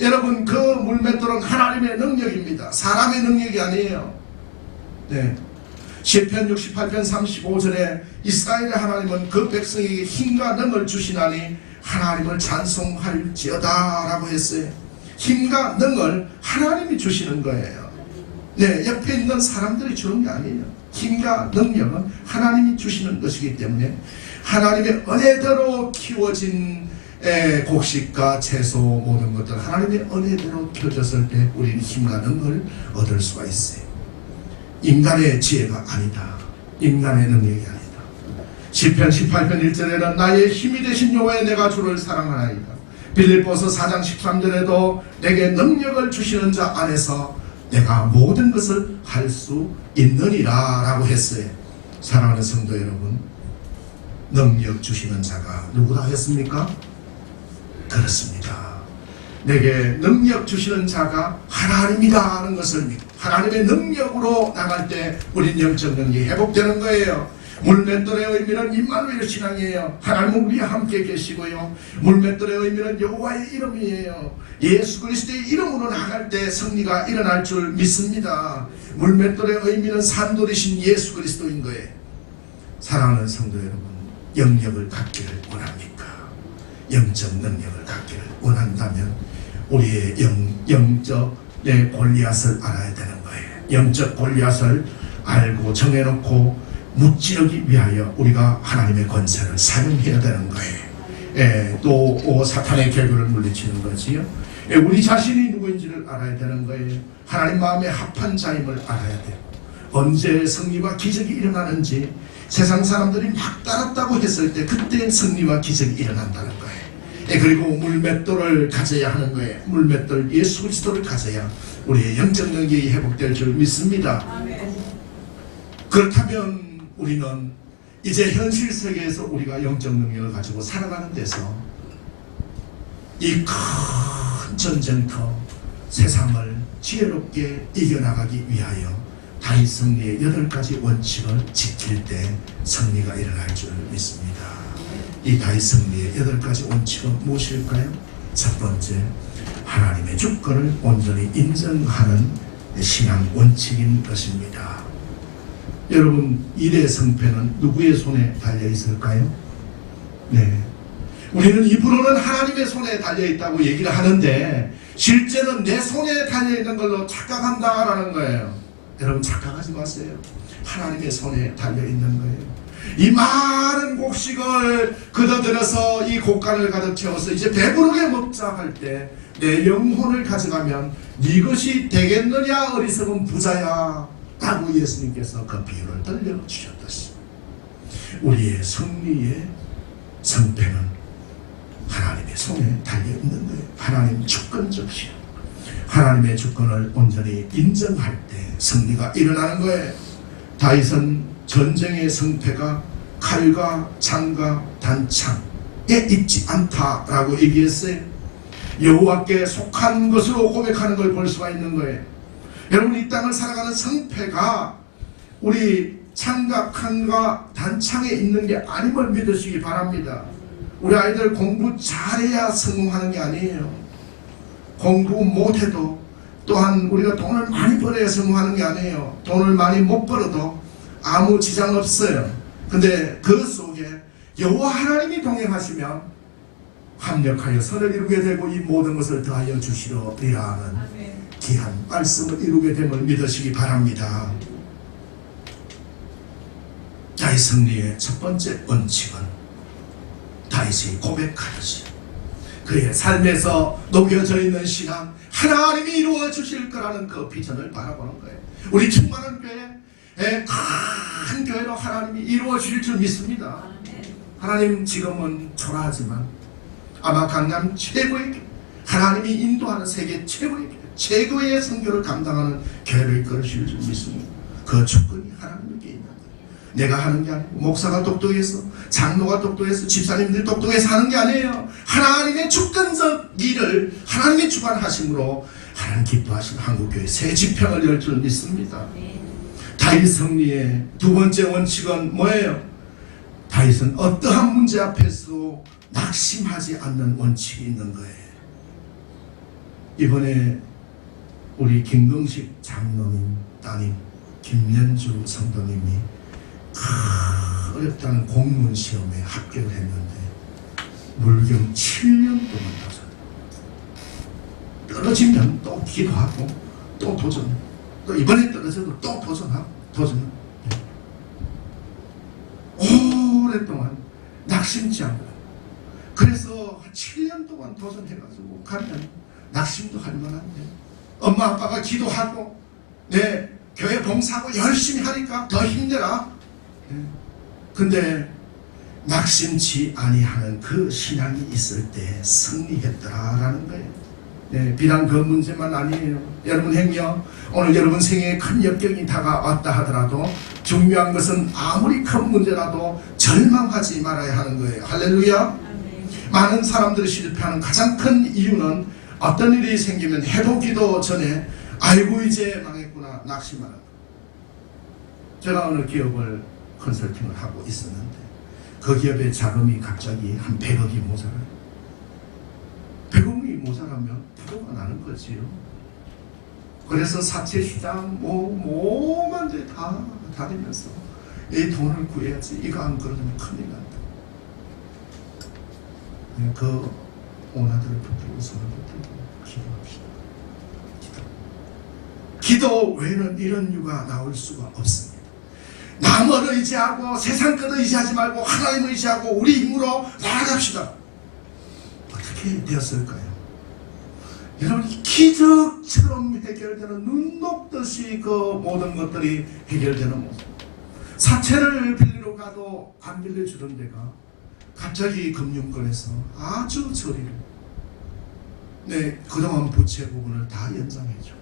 여러분, 그 물맷돌은 하나님의 능력입니다. 사람의 능력이 아니에요. 시편 68편 35절에 이스라엘의 하나님은 그 백성에게 힘과 능을 주시나니 하나님을 찬송할지어다 라고 했어요. 힘과 능을 하나님이 주시는 거예요. 옆에 있는 사람들이 주는 게 아니에요. 힘과 능력은 하나님이 주시는 것이기 때문에 하나님의 은혜대로 키워진 곡식과 채소 모든 것들 하나님의 은혜대로 키워졌을 때 우리는 힘과 능을 얻을 수가 있어요. 인간의 지혜가 아니다. 인간의 능력이 아니다. 시편 18편 1절에는 나의 힘이 되신 여호와의 내가 주를 사랑하나이다. 빌립보서 4장 13절에도 내게 능력을 주시는 자 안에서 내가 모든 것을 할 수 있느니라 라고 했어요. 사랑하는 성도 여러분, 능력 주시는 자가 누구다 했습니까? 그렇습니다. 내게 능력 주시는 자가 하나님이라는 것을 믿고 하나님의 능력으로 나갈 때 우린 영적 능력이 회복되는 거예요. 물맷돌의 의미는 임마누엘 신앙이에요. 하나님은 우리와 함께 계시고요. 물맷돌의 의미는 여호와의 이름이에요. 예수 그리스도의 이름으로 나갈 때 승리가 일어날 줄 믿습니다. 물맷돌의 의미는 산돌이신 예수 그리스도인 거예요. 사랑하는 성도 여러분, 영역을 갖기를 원합니까? 영적 능력을 갖기를 원한다면 우리의 영적 골리앗을 알아야 되는 거예요. 영적 골리앗을 알고 정해놓고 무찌르기 위하여 우리가 하나님의 권세를 사용해야 되는 거예요. 또 사탄의 결과를 물리치는 거지요. 우리 자신이 누구인지를 알아야 되는 거예요. 하나님 마음에 합한 자임을 알아야 돼요. 언제 승리와 기적이 일어나는지, 세상 사람들이 막 따랐다고 했을 때 그때 승리와 기적이 일어난다는 거예요. 그리고 물맷돌을 가져야 하는 거예요. 물맷돌 예수 그리스도를 가져야 우리의 영적 능력이 회복될 줄 믿습니다. 그렇다면 우리는 이제 현실 세계에서 우리가 영적 능력을 가지고 살아가는 데서 이 큰 전쟁터 세상을 지혜롭게 이겨나가기 위하여 다윗 승리의 8가지 원칙을 지킬 때 승리가 일어날 줄 믿습니다. 이 다윗 승리의 8가지 원칙은 무엇일까요? 첫 번째, 하나님의 주권을 온전히 인정하는 신앙 원칙인 것입니다. 여러분, 일의 승패는 누구의 손에 달려 있을까요? 네, 우리는 입으로는 하나님의 손에 달려 있다고 얘기를 하는데 실제는 내 손에 달려 있는 걸로 착각한다라는 거예요. 여러분, 착각하지 마세요. 하나님의 손에 달려 있는 거예요. 이 많은 곡식을 걷어들여서 이 곡간을 가득 채워서 이제 배부르게 먹자 할 때 내 영혼을 가져가면 네 것이 되겠느냐 어리석은 부자야 라고 예수님께서 그 비유를 들려주셨듯이 우리의 승리의 성패는 하나님의 손에 달려있는 거예요. 하나님 주권적이요, 하나님의 주권을 온전히 인정할 때 승리가 일어나는 거예요. 다윗은 전쟁의 승패가 칼과 창과 단창에 있지 않다라고 얘기했어요. 여호와께 속한 것으로 고백하는 걸 볼 수가 있는 거예요. 여러분, 이 땅을 살아가는 승패가 우리 창과 칼과 단창에 있는 게 아님을 믿으시기 바랍니다. 우리 아이들 공부 잘해야 성공하는 게 아니에요. 공부 못해도, 또한 우리가 돈을 많이 벌어야 성공하는 게 아니에요. 돈을 많이 못 벌어도 아무 지장 없어요. 근데 그 속에 여호와 하나님이 동행하시면 합력하여 선을 이루게 되고 이 모든 것을 더하여 주시리라 하는 귀한 말씀을 이루게 됨을 믿으시기 바랍니다. 다윗 승리의 첫 번째 원칙은 다윗이 고백하듯이 그의 삶에서 녹여져 있는 신앙, 하나님이 이루어 주실 거라는 그 비전을 바라보는 거예요. 우리 충만한 교회, 큰 교회로 하나님이 이루어 주실 줄 믿습니다. 하나님 지금은 초라하지만 아마 강남 최고의, 하나님이 인도하는 세계 최고의 선교를 감당하는 교회를 이끌으실 줄 믿습니다. 그 주권이 하나님께 있는 거예요. 내가 하는 게 아니고, 목사가 똑똑해서, 장로가 똑똑해서, 집사님들이 똑똑해서 하는 게 아니에요. 하나님의 주권적 일을 하나님이 주관하심으로 하나님 기뻐하신 한국교회 새 지평을 열 줄 믿습니다. 다윗 승리의 두 번째 원칙은 뭐예요? 다윗은 어떠한 문제 앞에서 낙심하지 않는 원칙이 있는 거예요. 이번에 우리 김경식 장로님 따님 김연주 성도님이 어렵다는 공무원 시험에 합격을 했는데 물경 7년 동안 도전, 떨어지면 또 기도하고 또 도전, 또 이번에 떨어져도 또 도전. 오랫동안 낙심치 않고, 그래서 7년 동안 도전해가지고 가면 낙심도 할 만한데, 엄마 아빠가 기도하고 교회 봉사하고 열심히 하니까 더 힘들어. 근데 낙심치 아니하는 그 신앙이 있을 때 승리했더라라는 거예요. 비단 그 문제만 아니에요. 여러분 행여 오늘 여러분 생애에 큰 역경이 다가왔다 하더라도 중요한 것은 아무리 큰 문제라도 절망하지 말아야 하는 거예요. 할렐루야. 많은 사람들이 실패하는 가장 큰 이유는 어떤 일이 생기면 해보기도 전에 아이고 이제 망했구나 낙심하는 거예요. 제가 어느 기업을 컨설팅을 하고 있었는데 그 기업의 자금이 갑자기 한 100억이 모자라요. 100억이 모자라면 부도가 나는 거지요. 그래서 사채시장 뭐만 데 다 다니면서 이 돈을 구해야지, 이거 안 그러면 큰일 난다. 그 오나들을 붙들고 손을 붙들고 기도합시다. 기도 외에는 이런 유가 나올 수가 없습니다. 남을 의지하고 세상 것을 의지하지 말고 하나님을 의지하고 우리 힘으로 나아갑시다. 어떻게 되었을까요? 여러분, 기적처럼 해결되는, 눈 녹듯이 그 모든 것들이 해결되는 모습. 사채를 빌리러 가도 안 빌려주던 데가 갑자기 금융권에서 아주 저리로 그동안 부채 부분을 다 연장해줘.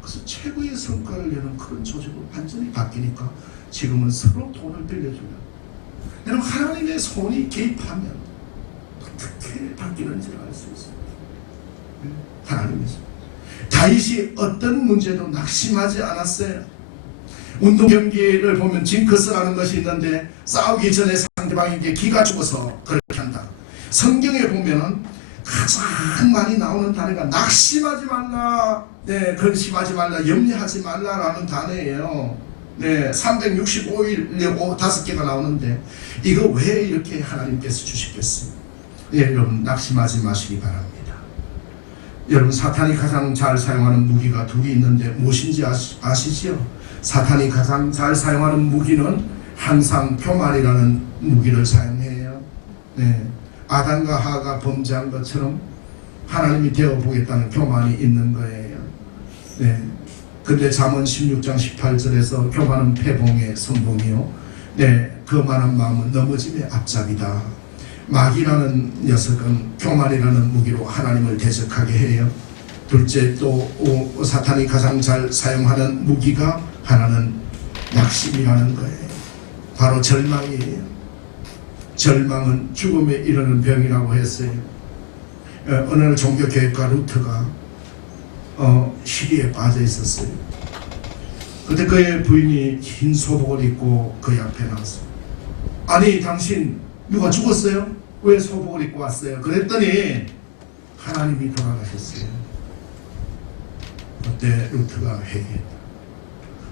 그래서 최고의 성과를 내는 그런 조직으로 완전히 바뀌니까 지금은 서로 돈을 빌려주면, 여러분, 하나님의 손이 개입하면 어떻게 바뀌는지 알 수 있습니다. 하나님의 손. 다윗이 어떤 문제도 낙심하지 않았어요. 운동 경기를 보면 징크스라는 것이 있는데, 싸우기 전에 상대방에게 기가 죽어서 그렇게 한다. 성경에 보면은 가장 많이 나오는 단어가 낙심하지 말라, 근심하지 말라, 염려하지 말라라는 단어예요. 365일 5개가 나오는데, 이거 왜 이렇게 하나님께서 주시겠어요? 여러분, 낙심하지 마시기 바랍니다. 여러분, 사탄이 가장 잘 사용하는 무기가 둘이 있는데 무엇인지 아시지요? 사탄이 가장 잘 사용하는 무기는 항상 교만이라는 무기를 사용해요. 아담과 하가 범죄한 것처럼 하나님이 되어보겠다는 교만이 있는 거예요. 근데 잠언 16장 18절에서 교만은 패봉의 선봉이요, 거만한 마음은 넘어짐의 앞잡이다. 마귀라는 녀석은 교만이라는 무기로 하나님을 대적하게 해요. 둘째, 또 사탄이 가장 잘 사용하는 무기가 하나는 낙심이라는 거예요. 바로 절망이에요. 절망은 죽음에 이르는 병이라고 했어요. 어느 날 종교개혁가 루트가 시리에 빠져 있었어요. 그때 그의 부인이 흰 소복을 입고 그의 앞에 나왔어요. 아니, 당신 누가 죽었어요? 왜 소복을 입고 왔어요? 그랬더니 하나님이 돌아가셨어요. 그때 루트가 회개했다.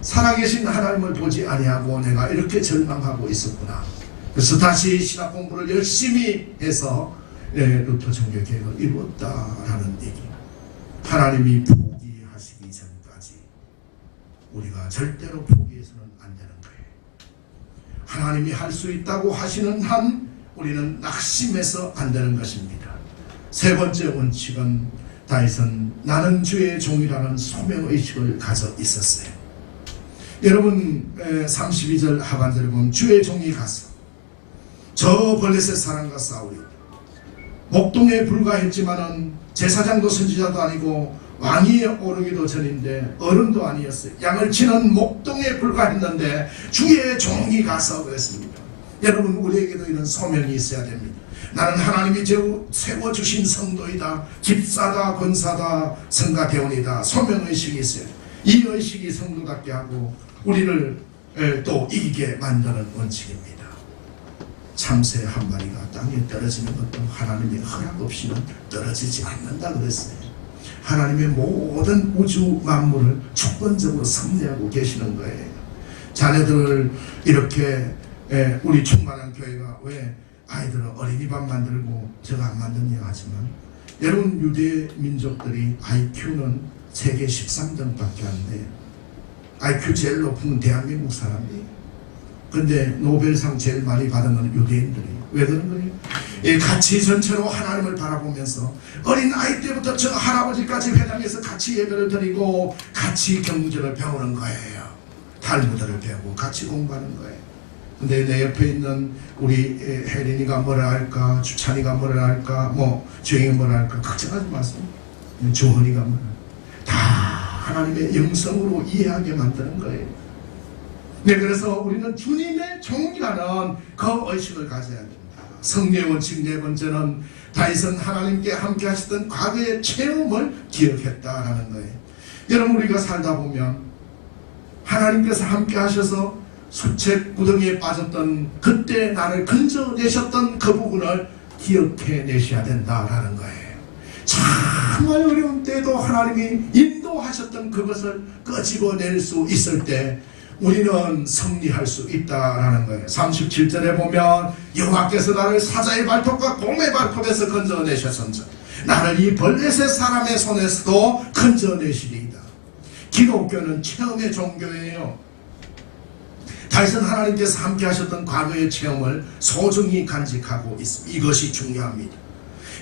살아계신 하나님을 보지 아니하고 내가 이렇게 절망하고 있었구나. 그래서 다시 신학 공부를 열심히 해서 루터 종교개혁을 이루었다라는 얘기. 하나님이 포기하시기 전까지 우리가 절대로 포기해서는 안 되는 거예요. 하나님이 할 수 있다고 하시는 한 우리는 낙심해서 안 되는 것입니다. 세 번째 원칙은, 다윗은 나는 주의 종이라는 소명의식을 가져 있었어요. 여러분, 32절 하반절에 보면 주의 종이 가서 저 블레셋 사람과 싸우리. 목동에 불과했지만은 제사장도 선지자도 아니고 왕위에 오르기도 전인데 어른도 아니었어요. 양을 치는 목동에 불과했는데 주의 종이 가서 그랬습니다. 여러분, 우리에게도 이런 소명이 있어야 됩니다. 나는 하나님이 세워주신 성도이다, 집사다, 권사다, 성가대원이다. 소명의식이 있어요. 이 의식이 성도답게 하고 우리를 또 이기게 만드는 원칙입니다. 참새 한 마리가 땅에 떨어지는 것도 하나님의 허락 없이는 떨어지지 않는다 그랬어요. 하나님의 모든 우주 만물을 주권적으로 섭리하고 계시는 거예요. 자녀들을 이렇게 우리 충만한 교회가 왜 아이들은 어린이밥 만들고 저거 안 만드냐 하지만, 여러분, 유대 민족들이 IQ는 세계 13등밖에 안 돼요. IQ 제일 높은 건 대한민국 사람이에요. 근데 노벨상 제일 많이 받은 건 유대인들이에요. 왜 그런 거예요? 같이 전체로 하나님을 바라보면서 어린 아이 때부터 저 할아버지까지 회당에서 같이 예배를 드리고 같이 경전을 배우는 거예요. 탈무드를 배우고 같이 공부하는 거예요. 근데 내 옆에 있는 우리 혜린이가 뭐라 할까, 주찬이가 뭐라 할까, 주영이가 뭐라 할까 걱정하지 마세요. 주헌이가 뭐라 다 하나님의 영성으로 이해하게 만드는 거예요. 그래서 우리는 주님의 종이라는 그 의식을 가져야 됩니다. 성례 원칙 네 번째는, 다윗은 하나님께 함께 하셨던 과거의 체험을 기억했다라는 거예요. 여러분, 우리가 살다 보면 하나님께서 함께 하셔서 수책 구덩이에 빠졌던 그때 나를 건져내셨던 그 부분을 기억해내셔야 된다라는 거예요. 정말 어려운 때도 하나님이 인도하셨던 그것을 끄집어낼 수 있을 때 우리는 승리할 수 있다라는 거예요. 37절에 보면 여호와께서 나를 사자의 발톱과 곰의 발톱에서 건져내셨은즉 나를 이 블레셋 사람의 손에서도 건져내시리이다. 기독교는 체험의 종교예요. 다윗은 하나님께서 함께 하셨던 과거의 체험을 소중히 간직하고 있습니다. 이것이 중요합니다.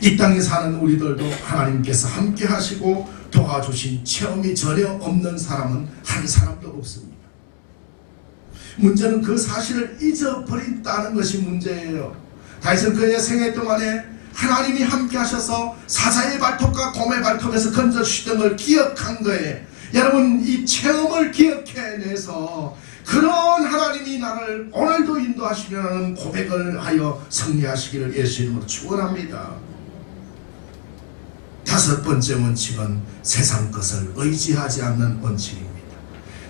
이 땅에 사는 우리들도 하나님께서 함께 하시고 도와주신 체험이 전혀 없는 사람은 한 사람도 없습니다. 문제는 그 사실을 잊어버린다는 것이 문제예요. 다윗은 그의 생애 동안에 하나님이 함께 하셔서 사자의 발톱과 곰의 발톱에서 건져주시던 걸 기억한 거예요. 여러분, 이 체험을 기억해내서 그런 하나님이 나를 오늘도 인도하시려는 고백을 하여 승리하시기를 예수 이름으로 축원합니다. 다섯 번째 원칙은 세상 것을 의지하지 않는 원칙입니다.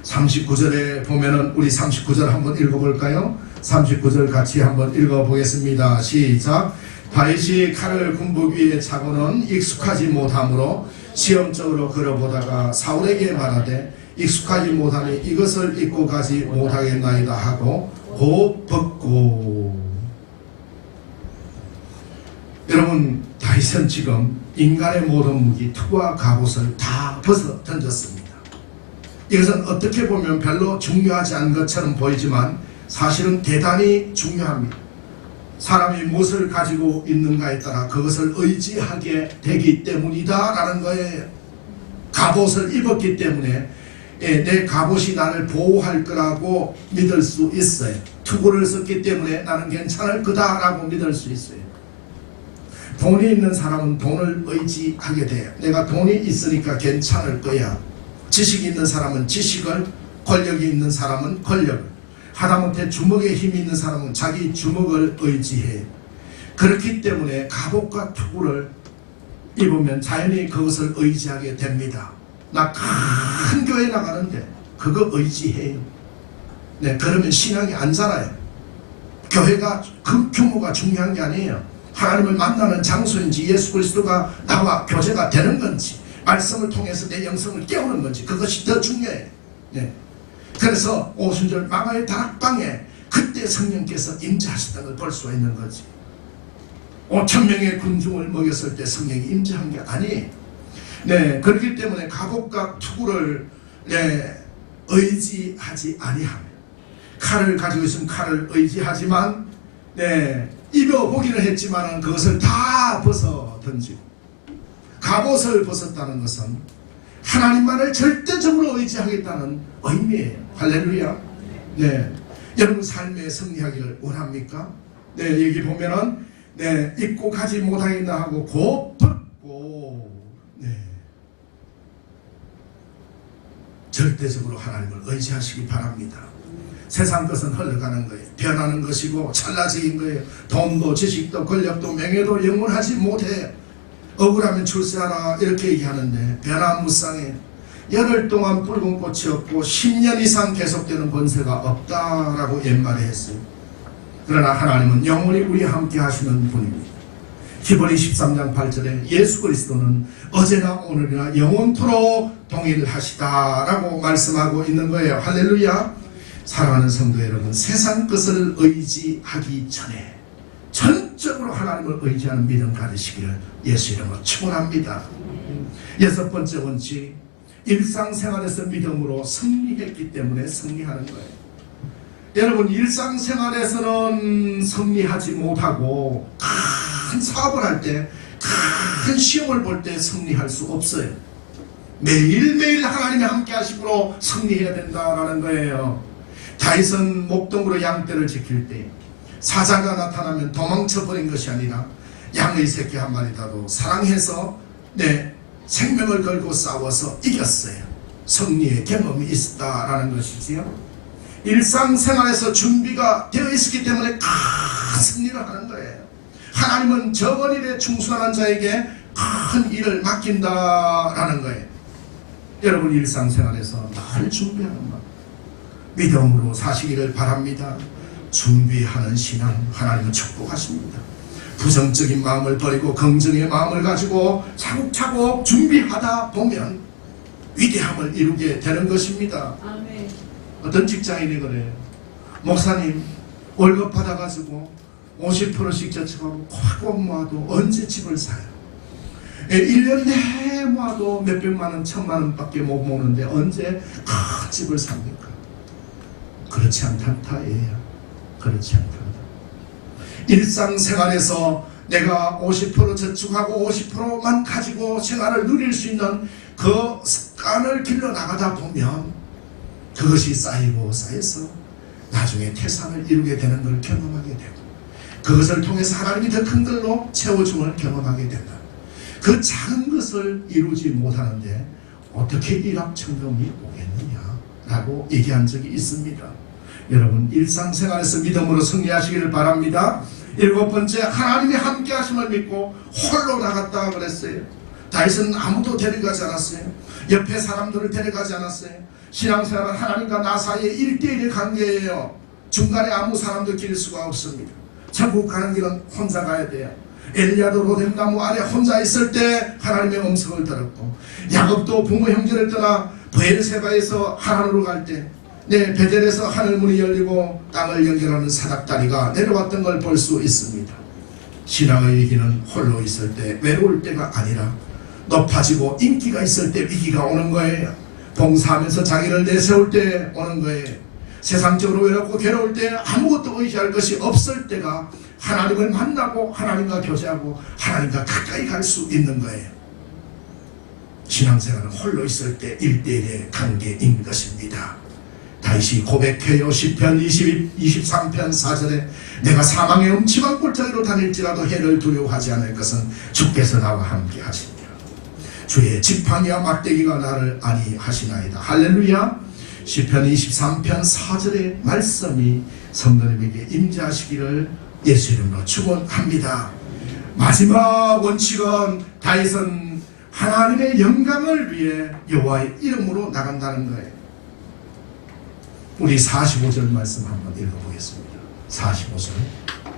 39절에 보면은 우리 39절 한번 읽어볼까요? 39절 같이 한번 읽어보겠습니다. 시작. 다윗이 칼을 군복 위에 차고는 익숙하지 못하므로 시험적으로 걸어보다가 사울에게 말하되 익숙하지 못하니 이것을 입고 가지 못하겠나이다 하고 곧 벗고. 여러분, 다윗은 지금 인간의 모든 무기, 투와 갑옷을 다 벗어 던졌습니다. 이것은 어떻게 보면 별로 중요하지 않은 것처럼 보이지만 사실은 대단히 중요합니다. 사람이 무엇을 가지고 있는가에 따라 그것을 의지하게 되기 때문이다 라는 거예요. 갑옷을 입었기 때문에 내 갑옷이 나를 보호할 거라고 믿을 수 있어요. 투구를 썼기 때문에 나는 괜찮을 거다 라고 믿을 수 있어요. 돈이 있는 사람은 돈을 의지하게 돼요. 내가 돈이 있으니까 괜찮을 거야. 지식이 있는 사람은 지식을, 권력이 있는 사람은 권력을, 하다못해 주먹에 힘이 있는 사람은 자기 주먹을 의지해. 그렇기 때문에 갑옷과 투구를 입으면 자연히 그것을 의지하게 됩니다. 나 큰 교회 나가는데 그거 의지해요. 네, 그러면 신앙이 안 자라요. 교회가 그 규모가 중요한 게 아니에요. 하나님을 만나는 장소인지 예수 그리스도가 나와 교제가 되는 건지 말씀을 통해서 내 영성을 깨우는 건지 그것이 더 중요해요. 네. 그래서 오순절 마가의 다락방에 그때 성령께서 임재하셨다는 걸 볼 수가 있는 거지. 5,000명의 군중을 먹였을 때 성령이 임재한 게 아니에요. 네, 그렇기 때문에 갑옷과 투구를 의지하지 아니하며, 칼을 가지고 있으면 칼을 의지하지만 입어보기는 했지만 그것을 다 벗어 던지고, 갑옷을 벗었다는 것은 하나님만을 절대적으로 의지하겠다는 의미예요. 할렐루야. 네, 여러분 삶에 승리하기를 원합니까? 네, 여기 보면은 입고 가지 못하겠나 하고 곧 벗고, 절대적으로 하나님을 의지하시기 바랍니다. 세상 것은 흘러가는 거예요. 변하는 것이고 찰나적인 거예요. 돈도 지식도 권력도 명예도 영원하지 못해요. 억울하면 출세하라 이렇게 얘기하는데 변화무쌍해. 열흘 동안 붉은 꽃이 없고 10년 이상 계속되는 권세가 없다라고 옛말에 했어요. 그러나 하나님은 영원히 우리와 함께 하시는 분입니다. 히브리 13장 8절에 예수 그리스도는 어제나 오늘이나 영원토록 동일하시다라고 말씀하고 있는 거예요. 할렐루야. 사랑하는 성도 여러분, 세상 것을 의지하기 전에 전적으로 하나님을 의지하는 믿음 가지시기를 예수 이름으로 축원합니다. 여섯 번째 원칙, 일상생활에서 믿음으로 승리했기 때문에 승리하는 거예요. 여러분, 일상생활에서는 승리하지 못하고 큰 사업을 할 때, 큰 시험을 볼 때 승리할 수 없어요. 매일매일 하나님이 함께 하심으로 승리해야 된다는 거예요. 다윗은 목동으로 양떼를 지킬 때 사자가 나타나면 도망쳐버린 것이 아니라 양의 새끼 한 마리라도 사랑해서 생명을 걸고 싸워서 이겼어요. 승리의 경험이 있었다라는 것이지요. 일상생활에서 준비가 되어 있었기 때문에 큰 승리를 하는 거예요. 하나님은 적은 일에 충성하는 자에게 큰 일을 맡긴다라는 거예요. 여러분, 일상생활에서 늘 준비하는 것, 믿음으로 사시기를 바랍니다. 준비하는 신앙 하나님은 축복하십니다. 부정적인 마음을 버리고 긍정의 마음을 가지고 차곡차곡 준비하다 보면 위대함을 이루게 되는 것입니다. 아멘. 어떤 직장인이 그래요. 목사님, 월급 받아가지고 50%씩 저축하고 확 모아도 언제 집을 사요? 1년 내에 모아도 몇백만 원, 천만 원밖에 못 모으는데 언제 큰 집을 삽니까? 그렇지 않단다. 그렇지 않다. 일상생활에서 내가 50% 저축하고 50%만 가지고 생활을 누릴 수 있는 그 습관을 길러 나가다 보면 그것이 쌓이고 쌓여서 나중에 태산을 이루게 되는 걸 경험하게 되고, 그것을 통해서 하나님이 더 큰 걸로 채워줌을 경험하게 된다. 그 작은 것을 이루지 못하는데 어떻게 일확천금이 오겠느냐라고 얘기한 적이 있습니다. 여러분, 일상생활에서 믿음으로 승리하시기를 바랍니다. 7번째, 하나님이 함께 하심을 믿고 홀로 나갔다 그랬어요. 다윗은 아무도 데려가지 않았어요. 옆에 사람들을 데려가지 않았어요. 신앙생활은 하나님과 나 사이의 1대1의 관계예요. 중간에 아무 사람도 낄 수가 없습니다. 천국 가는 길은 혼자 가야 돼요. 엘리야도 로뎀나무 아래 혼자 있을 때 하나님의 음성을 들었고, 야곱도 부모 형제를 떠나 브엘세바에서 하나님으로 갈 때 베델에서 하늘문이 열리고 땅을 연결하는 사닥다리가 내려왔던 걸 볼 수 있습니다. 신앙의 위기는 홀로 있을 때, 외로울 때가 아니라 높아지고 인기가 있을 때 위기가 오는 거예요. 봉사하면서 자기를 내세울 때 오는 거예요. 세상적으로 외롭고 괴로울 때, 아무것도 의지할 것이 없을 때가 하나님을 만나고 하나님과 교제하고 하나님과 가까이 갈 수 있는 거예요. 신앙생활은 홀로 있을 때 1대1의 관계인 것입니다. 다윗이 고백해요. 시편 23편 4절에 내가 사망의 음침한 골짜기로 다닐지라도 해를 두려워하지 않을 것은 주께서 나와 함께 하시니라. 주의 지팡이와 막대기가 나를 안위하시나이다. 할렐루야. 시편 23편 4절의 말씀이 성도님에게 임재하시기를 예수 이름으로 축원합니다. 마지막 원칙은 다윗은 하나님의 영광을 위해 여호와의 이름으로 나간다는 거예요. 우리 45절 말씀 한번 읽어보겠습니다. 45절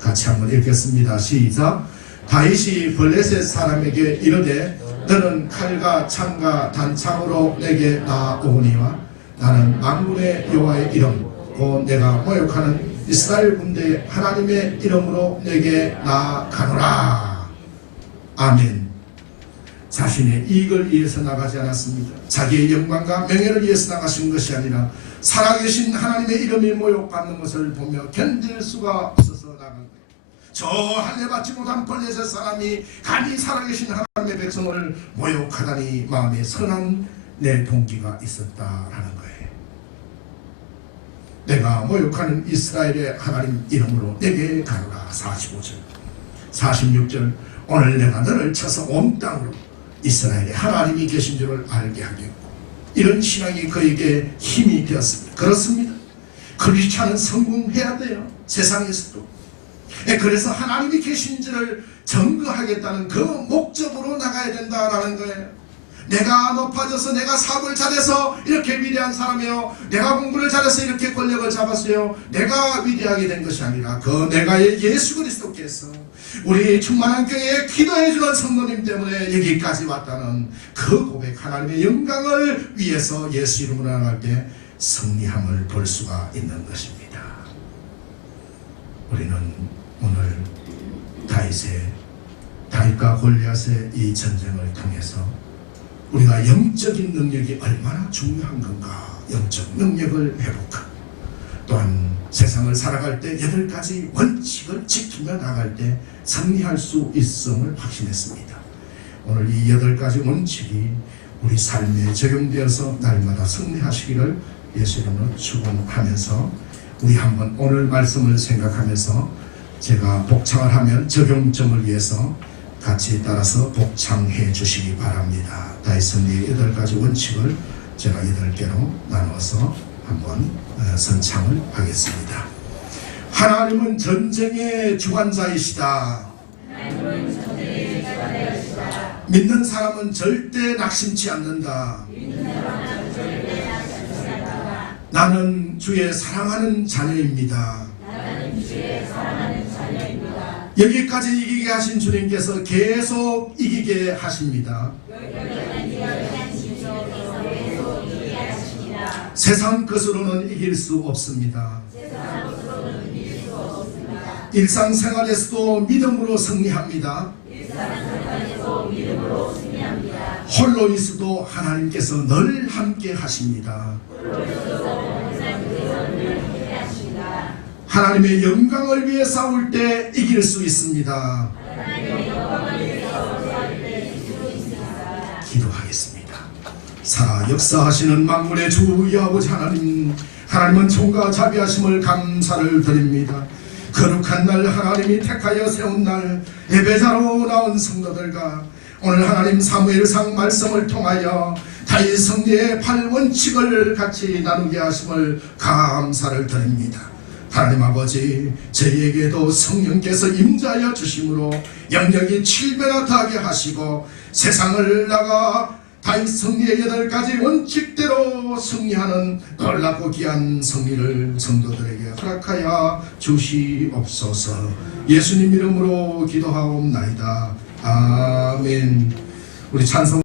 같이 한번 읽겠습니다. 시작. 다윗이 블레셋 사람에게 이르되 너는 칼과 창과 단창으로 내게 나오니와 나는 만군의 여호와의 이름 곧 내가 모욕하는 이스라엘 군대의 하나님의 이름으로 내게 나아가노라. 아멘. 자신의 이익을 위해서 나가지 않았습니다. 자기의 영광과 명예를 위해서 나가신 것이 아니라 살아계신 하나님의 이름이 모욕받는 것을 보며 견딜 수가 없어서 나간 거예요. 저 할례 받지 못한 블레셋 사람이 감히 살아계신 하나님의 백성을 모욕하다니 마음에 선한 내 동기가 있었다라는 거예요. 내가 모욕하는 이스라엘의 하나님 이름으로 내게 가노라. 45절 46절 오늘 내가 너를 쳐서 온 땅으로 이스라엘의 하나님이 계신 줄을 알게 하겠고, 이런 신앙이 그에게 힘이 되었습니다. 그렇습니다. 크리스찬은 성공해야 돼요. 세상에서도. 그래서 하나님이 계신지를 증거하겠다는 그 목적으로 나가야 된다라는 거예요. 내가 높아져서 내가 사업을 잘해서 이렇게 위대한 사람이요, 내가 공부를 잘해서 이렇게 권력을 잡았어요, 내가 위대하게 된 것이 아니라 그 내가의 예수 그리스도께서 우리 충만한 교회에 기도해주는 성도님 때문에 여기까지 왔다는 그 고백, 하나님의 영광을 위해서 예수 이름으로 나갈 때 승리함을 볼 수가 있는 것입니다. 우리는 오늘 다윗과 골리앗의 이 전쟁을 통해서 우리가 영적인 능력이 얼마나 중요한 건가, 영적 능력을 회복하고, 또한 세상을 살아갈 때 8가지 원칙을 지키며 나갈 때 승리할 수 있음을 확신했습니다. 오늘 이 8가지 원칙이 우리 삶에 적용되어서 날마다 승리하시기를 예수 이름으로 축원하면서, 우리 한번 오늘 말씀을 생각하면서 제가 복창을 하면 적용점을 위해서 같이 따라서 복창해 주시기 바랍니다. 다윗의 8가지 원칙을 제가 8개로 나누어서 한번 선창을 하겠습니다. 하나님은 전쟁의 주관자이시다. 믿는 사람은 절대 낙심치 않는다. 나는 주의 사랑하는 자녀입니다. 여기까지 이기게 하신 주님께서 계속 이기게 하십니다. 세상 것으로는 이길 수 없습니다. 일상생활에서도 믿음으로 승리합니다. 홀로 있어도 하나님께서 늘 함께 하십니다. 하나님의 영광을 위해 싸울 때 이길 수 있습니다. 기도하겠습니다. 살아 역사하시는 만군의 주 아버지 하나님, 하나님은 총과 자비하심을 감사를 드립니다. 거룩한 날 하나님이 택하여 세운 날 예배자로 나온 성도들과 오늘 하나님 사무엘상 말씀을 통하여 다윗 성리의 8원칙을 같이 나누게 하심을 감사를 드립니다. 하나님 아버지, 저희에게도 성령께서 임자하여 주심으로 영역이 7배나 더하게 하시고 세상을 나가 다윗 성리의 8가지 원칙대로 승리하는 놀랍고 귀한 승리를 성도들에게 허락하여 주시옵소서. 예수님 이름으로 기도하옵나이다. 아멘. 우리 찬송